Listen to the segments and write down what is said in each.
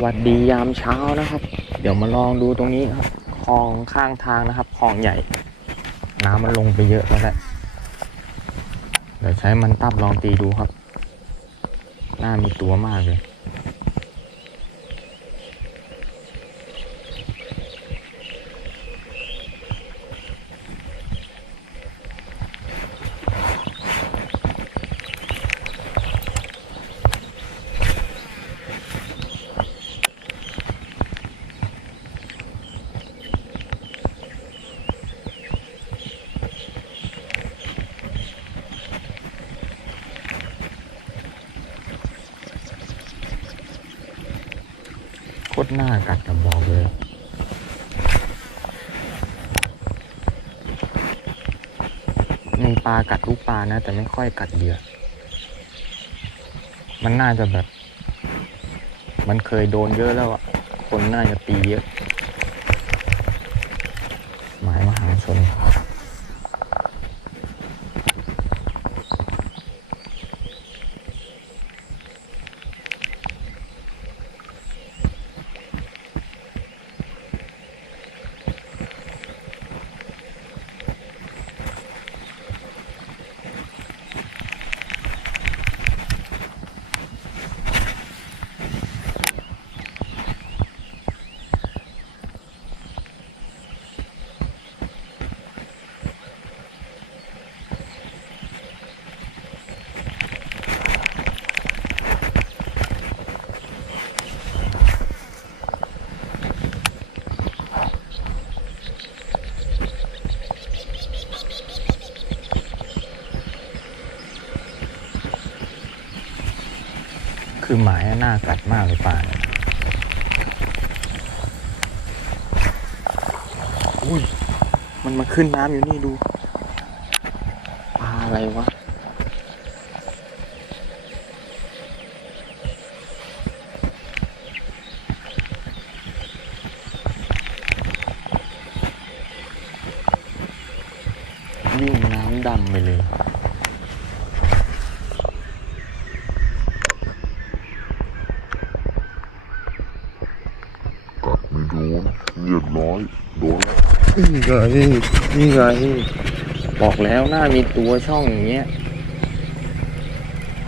สวัสดียามเช้านะครับ เดี๋ยวมาลองดูตรงนี้ครับคลองข้างทางนะครับคลองใหญ่ น้ำมันลงไปเยอะแล้วแหละเดี๋ยวใช้มันตับลองตีดูครับน่ามีตัวมากเลย โค ตรหน้ากัดกระบอกเลยมีปลากัดลูกปลานะ แต่ไม่ค่อยกัดเหยื่อมันน่าจะแบบ มันเคยโดนเยอะแล้วอะคนน่าจะตีเยอะ หมายมหาชนคื คือหมายน่ากัดมากเลยปลาอุ้ย มันมาขึ้นน้ำอยู่นี่ดู ปลาอะไรวะยิ่งน้ำดำไปเลย กัดไม่โดน เรียบร้อยโดนนี่ไงนี่ไงบอกแล้วหน่ามีตัวช่องอย่างเงี้ย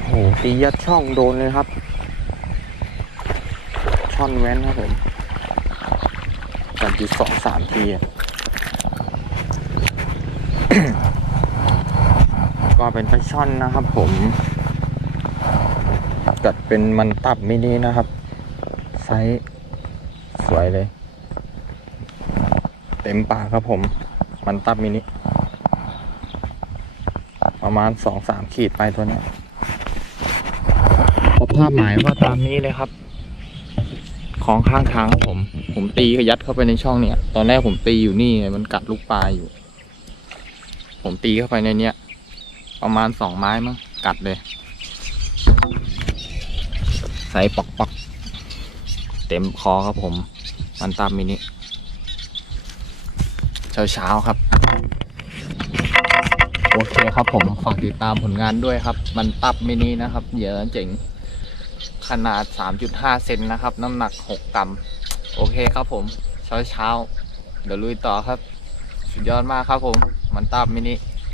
โหตียัดช่องโดนเลยครับ ช่อนแว้นครับผมกันจุดสองสามทีอะก็เป็นปลาช่อนนะครับผมจัดเป็นมันตับมินินะครับ ไซส์สวยเลย เต็มปากครับผม มันตับมินิ ประมาณสองสามขีดไปตัวนี้พบภาพหมายก็ตามนี้เลยครับ ของข้างทางครับผม ผมตีขยัดเข้าไปในช่องเนี่ย ตอนแรกผมตีอยู่นี่มันกัดลูกปลาอยู่ ผมตีเข้าไปในเนี้ยประมาณสองไม้มั้งกัดเลย ใส่ปอกปอกๆเต็มคอครับผม มันตับมินิ เช้าเช้าๆครับ โอเคครับผมฝากติดตามผลงานด้วยครับ มันตับมินินะครับ เหยื่อเจ๋ง ขนาด 3.5 เซนนะครับ น้ำหนัก 6 กรัม โอเคครับผม เช้าเช้าๆเดี๋ยวลุยต่อครับ สุดยอดมากครับผม มันตับมินิ